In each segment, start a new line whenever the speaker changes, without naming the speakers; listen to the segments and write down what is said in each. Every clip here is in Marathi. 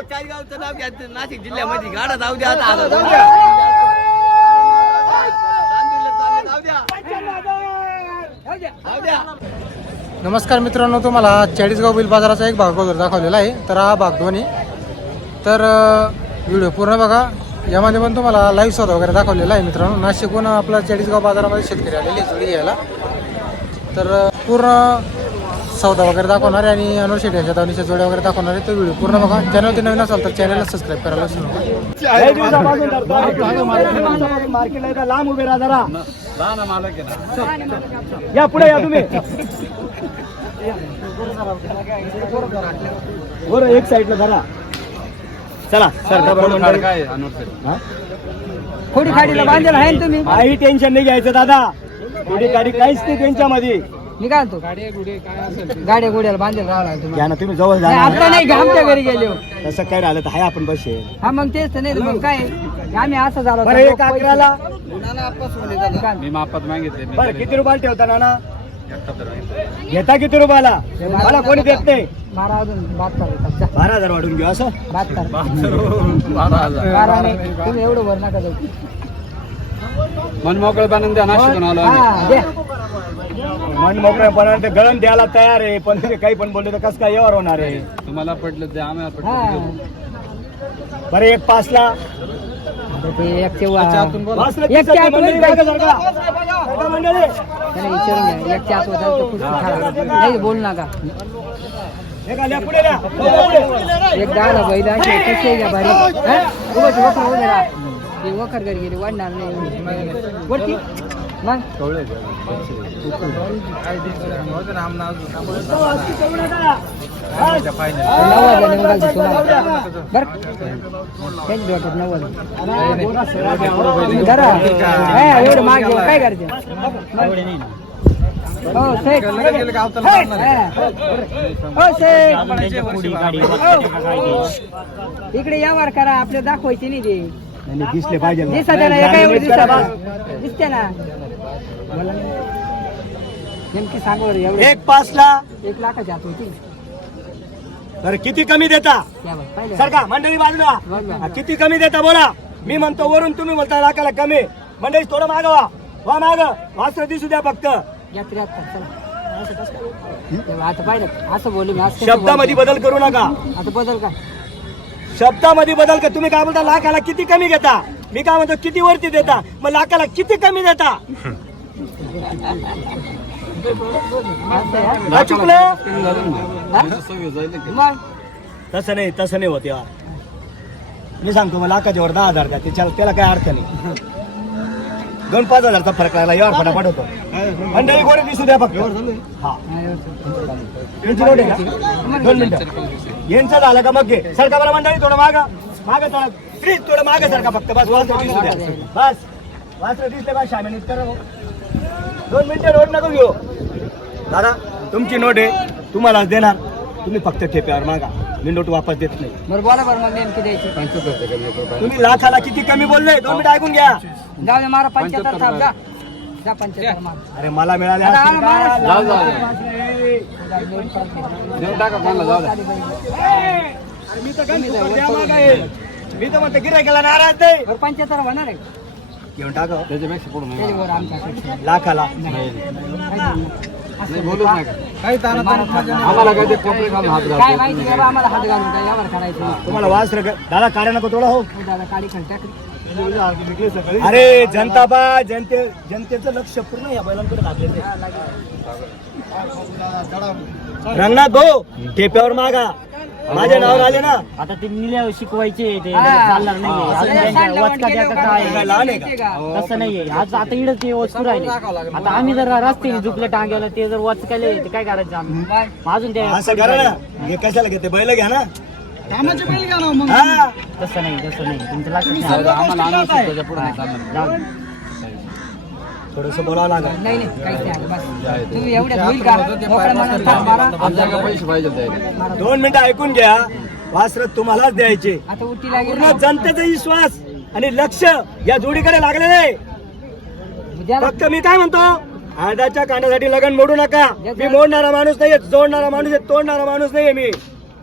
गाव चार गावचं नाव घ्या नाशिक जिल्ह्यामध्ये गाडा जाऊ द्या आता आता जाऊ द्या. जाऊ द्या. जाऊ द्या.
नमस्कार मित्रांनो तुम्हाला चाळीसगाव बिल बाजाराचा एक भाग वगैरे दाखवलेला आहे. तर हा भाग दोन्ही. तर व्हिडिओ पूर्ण बघा. यामध्ये पण तुम्हाला लाईव्ह सौदा वगैरे दाखवलेला आहे मित्रांनो. नाशिकहून आपला चाळीसगाव बाजारामध्ये शेतकरी आलेले जोडी घ्यायला. तर पूर्ण सौदा वगैरे दाखवणार आहे आणि अनवर शेट्टी यांच्या दावणीच्या जोड्या वगैरे दाखवणार आहे. तो व्हिडिओ पूर्ण बघा. चॅनलवरती नवीन असाल तर चॅनलला सबस्क्राईब करायला विसरू नका.
लय दिवसापासून धरतो. मार्केटला इथं लांब उभे राहा जरा. या पुढे या तुम्ही. बरं एक साईडला धरा. चला सर
खोडी खाडीला बांधेल आहे तुम्ही?
काही टेन्शन नाही घ्यायचं दादा. थोडी गाडी काहीच नाही त्यांच्यामध्ये.
मी काय म्हणतो गाड्या गोड्याला बांधेल राहावं लागेल तुम्हाला.
घ्या ना तुम्ही जवळ
नाही, आता
जा
नाही का? आमच्या घरी गेले हो.
तसं काय राहिलं तर हाय आपण बसे.
हा मग तेच तर नाही तर मग काय? आम्ही असं झालो
बरं एक अकराला
मी
मापात मागितले
बरं किती रुपयाला ठेवता नाना? घेता किती रुपयाला? मला कोणी देत नाही.
बारा अजून बहात्तर येतात. जा,
बारा हजार वाढून घेऊ असं?
बहात्तर बारा नाही तुम्ही एवढं भर नका जाऊ.
मन मोकळे बनवून द्या
हा द्या.
मन मोकळेपणा ते गळण द्यायला तयार आहे पण ते काही पण बोलले तर कसं काय यावर होणार आहे?
तुम्हाला पडलं ते आम्हाला
बरं एक पाचला.
ते एकशे वा-
पाचला
एक
तीस
च्या आत
मंडळी
मध्ये
मागं सरका. सरका मंडळी.
त्याला विचारून घ्या. एकशे आत होता तर कुस्ती खा. नाही बोलू नका.
हे का, ल्या पुढे ल्या. पुढे.
एक दहाला बैल असे कसे घ्या भारी हा? उगाच वखर उभे राहा. ते वखर घरी गेले वाढणार नाही. वरती? मग बरं नव्वद धरा हा, एवढं मागे काय करते हो सेठ हा. हो सेठ हो. इकडे यावर करा आपले दाखवायचे नाही ते
दिसले पाहिजे ना.
दिसत ना नेमकी सांग बरं एवढे
एक
एक लाखाची आत होती.
बरं किती कमी देता?
बघ, पाहिलं?
सरका मंडळी बाजूला. हा, किती कमी देता बोला. मी म्हणतो वरून तुम्ही बोलता लाखाला कमी. मंडळी थोडं मागवा वा. माग. वास्त्र दिसू द्या फक्त.
या त्र्याहत्तर चला. असं कसं काय? तेव्हा आता पाहिलं. असं बोलू मी असं कसं
शब्दामध्ये? बदल करू नका.
आता बदल काय?
शब्दामध्ये बदल कर तुम्ही काय बोलता लाखाला किती कमी घेता? मी काय म्हणतो किती वरती देता? मग लाखाला किती कमी देता? चुकलं? तसं नाही तसं नाही होत यार मी सांगतो मग लाखाच्या वर दहा हजार द्या त्याच्याला त्याला काय अर्थ नाही. दोन पाच हजारचा फरक लागला यावर फटाफट होतो मंडळी गोरे दिसू द्या फक्त. हा.
एवढं.
यांची नोट आहे का? दोन मिनिटं. यांचं झालं का मग घे. सरका बरं मंडळी थोडं माग. माग थोडं. प्लीज थोडं माग सरका फक्त. बस वासर दिसू द्या. बस. वासर दिसले बस शामिल करा. दोन मिनिटं नोट नको घेऊ. दादा तुमची नोट आहे तुम्हाला देणार. तुम्ही फक्त ठेप्यावर मागा. मी नोट वापस देत नाही.
बरं बोला बरं मग नेमकी द्यायची.
तुम्ही लाखाला किती कमी बोलले? दोन मिनिट ऐकून घ्या.
जाऊ दे मारा पंच्याहत्तर थांब जा. जा पंच्याहत्तर मार.
अरे मला मिळाले असतील.
आम्हाला
का?
जाऊ.
अरे मी तर काय फुकट द्या मागाय. मी तर म्हणतो गिरायकाला नाराज नाही.
बरं पंच्याहत्तर होणार आहे.
घेऊन टाका
त्याच्यावर आमच्या अपेक्षा.
लाखाला.
काय माहिती बाबा आम्हाला हात घालून काय? यावर करायचं
तुम्हाला वास दादा काढा नको थोडा हो.
दादा काळी खाली टाकली
अरे जनता बा जनते जनतेचं लक्ष पूर्ण या बैलांकडे घातले रंगनाथ भाऊ ठेप्यावर मागा. माझ्या नावावर आले ना.
आता ते निल्या शिकवायचे ते. चालणार
हा.
वचका
लहान आहे का?
का?
तसं नाहीये आज आता इकडे ते वस्तू राहिले. आता आम्ही जर रस्त्याने झुकले टांग्याला ते जर वचकाले ते काय करायचं आम्ही. अजून ते
असं करा ना. हे कशाला घेते? बैल घ्या ना.
कामाचे बैल घ्या ना मग.
हा.
तसं नाही तसं नाही. तुमच्या लक्षात नाही. जाऊ दे.
थोडस बोलावं लागेल.
नाही नाही काहीच नाही आलं, बस तुम्ही एवढ्यात होईल का मोकळ्या मनात थाप मारा.
दोन मिनिटं ऐकून घ्या. वासरत तुम्हालाच द्यायचे.
आता उटीला
पूर्ण
गेलो
जनतेचा विश्वास आणि लक्ष या जोडीकडे लागलेलं आहे.
द्या ना.
फक्त मी काय म्हणतो? आडाच्या कांड्यासाठी लगन मोडू नका. मी मोडणारा माणूस नाहीये जोडणारा माणूस आहे तोडणारा माणूस नाहीये मी.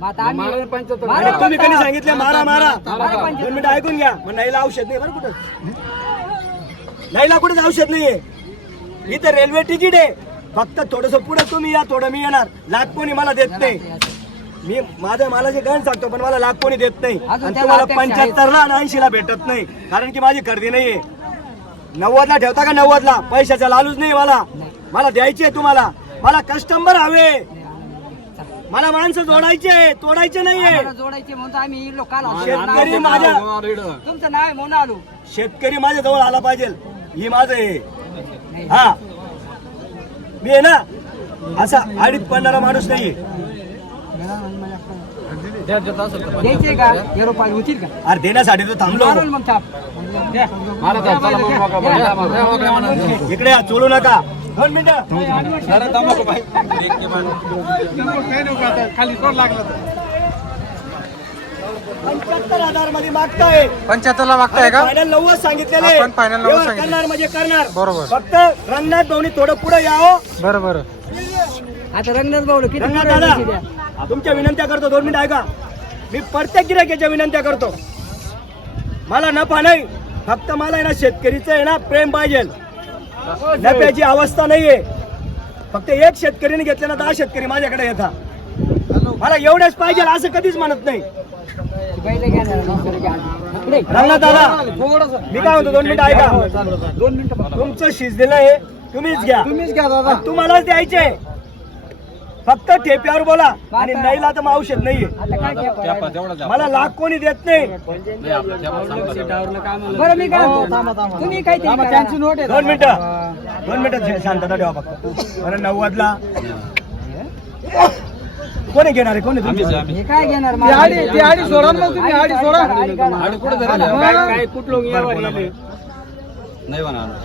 मग आता आम्ही
आणि
मारा
तुम्ही कधी सांगितले? मारा मारा. दोन मिनिटं ऐकून घ्या. मग नाहीला औषध नाही बरं कुठं? नाहीला कुठेच औषध नाहीये. इथं रेल्वे तिकीट आहे. फक्त थोडस पुढे तुम्ही या थोडं मी येणार. लाख कोणी मला देत नाही. मी माझं मला जे गण सांगतो पण मला लाख कोणी देत नाही. आणि तुम्हाला
अपेक्षा आहे.
पंच्याहत्तरला आणि ऐंशीला भेटत नाही. कारण की माझी खरेदी नाहीये. नव्वदला ठेवता का नव्वदला? पैशाचा लालूच नाही मला. मला द्यायचे तुम्हाला. मला कस्टमर हवे. मला माणसं जोडायचे तोडायचे नाहीये.
जोडायचे म्हणून आम्ही
शेतकरी माझ्या
तुमचं नाव आहे म्हणून आलो
शेतकरी माझ्या जवळ आला पाहिजे. ही माझं आहे हा मी आहे ना असा आडीत पडणारा माणूस नाहीये
द्यायचे का हे रुपये होतील का
अरे देण्यासाठी तो थांबलो
मारून मग थाप द्या. द्या, द्या, द्या.
इकडे या, चोलू नका दोन मिनिटं पंच्याहत्तर हजारमध्ये मागताय.
पंच्याहत्तरला मागताय का?
फायनल नव्वद सांगितलेले.
आपण final नव्वद
व्यवहार
सांगितले.
करणार म्हणजे करणार.
बरोबर.
फक्त रंगनाथ भाऊनी थोडं पुढे यावं.
बरं बरं
आता रंगनाथ भाऊ किती
रंगनाथ
पुढे पैसे द्या.
दादा तुमच्या विनंत्या करतो दोन मिनिट ऐका. मी प्रत्येक गिरायकाच्या विनंत्या करतो. मला नफा नाही फक्त मला आहे ना शेतकरीचं आहे ना प्रेम पाहिजे. नफ्याची अवस्था नाहीये. फक्त एक शेतकरीने घेतले ना दहा शेतकरी माझ्याकडे येतात. मला एवढेच पाहिजे असं कधीच म्हणत नाही. रंगनाथ दादा मी काय म्हणतो दोन मिनिटं ऐका. दोन मिनिटं तुमचं शिजलेलं आहे तुम्हीच घ्या. तुम्हीच घ्या दादा. तुम्हालाच द्यायचे. फक्त ठेप्यावर बोला. आणि नाहीला तर मग औषध नाहीये.
आता काय घ्या
मला लाख कोणी देत नाही.
बरं मी काय म्हणतो? तुम्ही काय त्यांची नोट
दोन मिनिटं. दोन मिनिटं शांतता ठेवा फक्त. बरं नव्वदला कोणी घेणार आहे? कोणी?
हे काय घेणार? ती आडी सोडा मग तुम्ही आडी सोडा.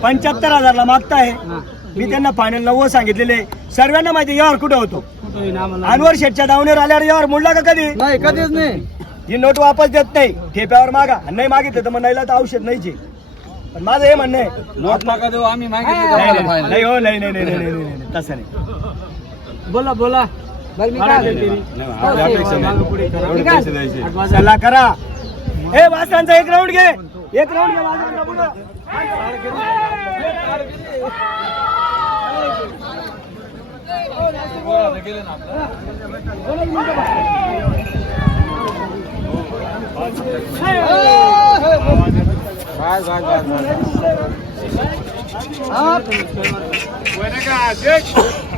पंच्याहत्तर हजारला मागताय मी त्यांना फायनल नव्वद सांगितलेले सर्वांना माहिती यावर कुठं होतो? अनवर शेटच्या डाऊनवर आल्यावर यावर मोडला का कधी?
नाही कधीच नाही.
ही नोट वापस देत नाही. ठेप्यावर मागा. आणि नाही मागितलं तर मग नाहीला तर औषध नाहीचे पण माझं हे म्हणणं आहे.
नोट नका देऊ आम्ही
नाही, नाही, नाही हो नाही नाही नाही नाही, नाही, नाही, नाही, तसं नाही.
बोला बोला. काय काय
चला करा. हे वासरांचा एक राऊंड घे. एक राऊंड घे वासरांचा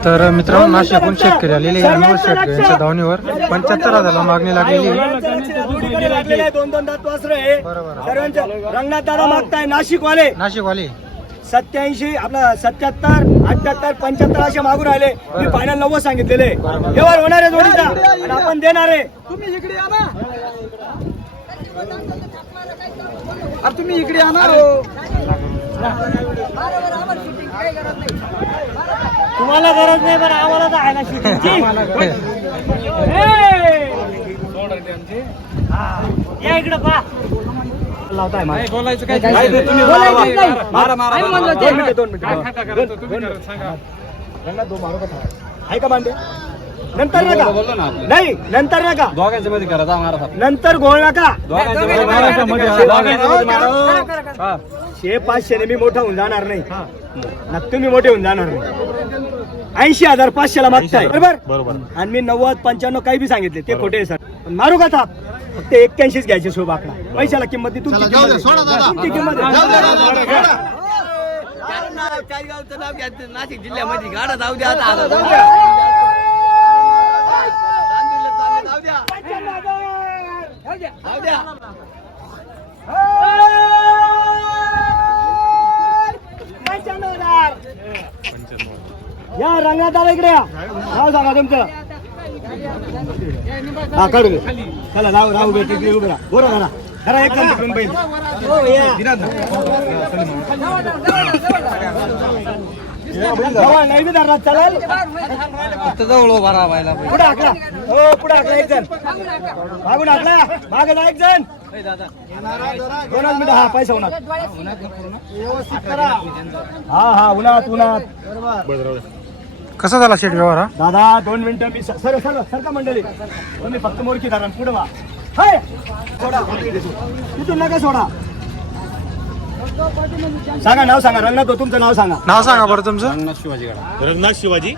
तर मित्रांनो नाशिकहून शेतकरी आलेले आहे. अनवर शेतकरी यांच्या धावणीवर पंच्याहत्तर हजारला मागणी लागलेली आहे.
दोन दोन दात वासरं आहे.
बरोबर.
सर्वांच्या रंगनाथ दादा मागताय नाशिक वाले
नाशिकवाले.
सत्याऐंशी आपला सत्याहत्तर अठ्याहत्तर पंच्याहत्तर असे मागून राहिले. मी फायनल नव्वद सांगितलेले. व्यवहार होणार आहे जोडीचा आणि आपण देणार आहे.
तुम्ही इकडे या ना. अरे तुम्ही इकडे या ना.
तुम्हाला गरज नाही पण आम्हाला तर आहे ना शूटिंगची या इकडे पा लावताय.
बोलायचं
काय? मारा. मारा. दोन मिनिटं, दोन मिनिटं. दोन मिनिटं. रंगात दो मारो का थांबा. आहे का मांडे नंतर नका
बोललो ना.
नाही नंतर नका
दोघांच्या मध्ये करा मारा.
नंतर गोळ नका.
दोघांच्या.
शे पाचशे ने मी मोठा होऊन जाणार नाही. ना तुम्ही मोठे होऊन जाणार नाही. ऐंशी हजार पाचशेला मागताय. बरोबर? बरोबर. आणि मी नव्वद पंच्याण्णव काही बी सांगितले ते खोटे आहे सर. पण मारू का थाप? फक्त एक्क्याऐंशीच घ्यायचे शोभ आकडा पैशाला किंमत नाही, तुमची किंमत किंमत
नाशिक जिल्ह्यामध्ये गाडा जाऊ द्या
पंच्याण्णव हजार.
जाऊ द्या
पंच्याण्णव हजार. या रंगात आला इकडे या नाव सांगा तुमचं. हा काढू चला राहू राहू दे तिकडे उभे राहा. बरोबर करा करा एक काम हो या जवळ नाही धरणार चालेल
जवळ उभा राहायला
पुढे हाकला. हो पुढे हाकला एक जण. मागून हाकला. मागे जा एक जण. दोनच मिनिट हा पैसा करा हा हा उन्हात उन्हात.
कसा झाला शेट व्यवहार हा?
दादा दोन मिनिटं मी सर सर सरका मंडळी. तुम्ही फक्त मोरकी धरा पुढे वा. हाय! सोडा. तिथून नका सोडा. सांगा नाव सांगा. रंगनाथ भाऊ, तुमचं नाव सांगा.
नाव सांगा बरं तुमचं.
रंगनाथ शिवाजी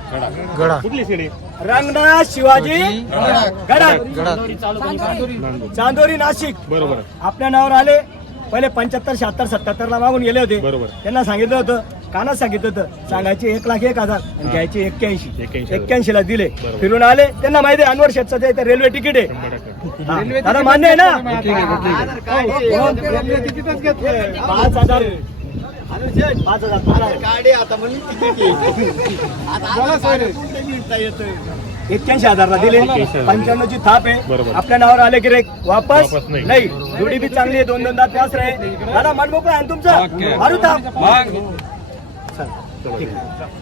गडा
कुठली शेडी?
रंगनाथ शिवाजी
गडा
चांदोरी नाशिक.
बरोबर.
आपल्या नावावर आले. पहिले पंच्याहत्तर शहात्तर सत्याहत्तर ला मागून गेले होते.
बरोबर.
त्यांना सांगितलं होतं कानात सांगितलं होतं सांगायचे एक लाख एक हजार आणि घ्यायचे एक्क्याऐंशी.
81.
एक्क्याऐंशी ला दिले.
बरोबर.
फिरून आले. त्यांना माहिती आहे अनवर शेटचं ते रेल्वे तिकीट आहे. हा. दादा मान्य आहे ना? पाच हजार. पाच हजार एक्क्याऐंशी हजारला दिले. पंच्याण्णव ची थाप आहे.
बरोबर.
आपल्या नावावर आले की रे वापस?
वापस नाही.
नाही. जोडी बी चांगली आहे दोन दोन दात व्यास रे. दादा मन मोकळा आहे ना तुमचं? मारू थाप चल, ठीक आहे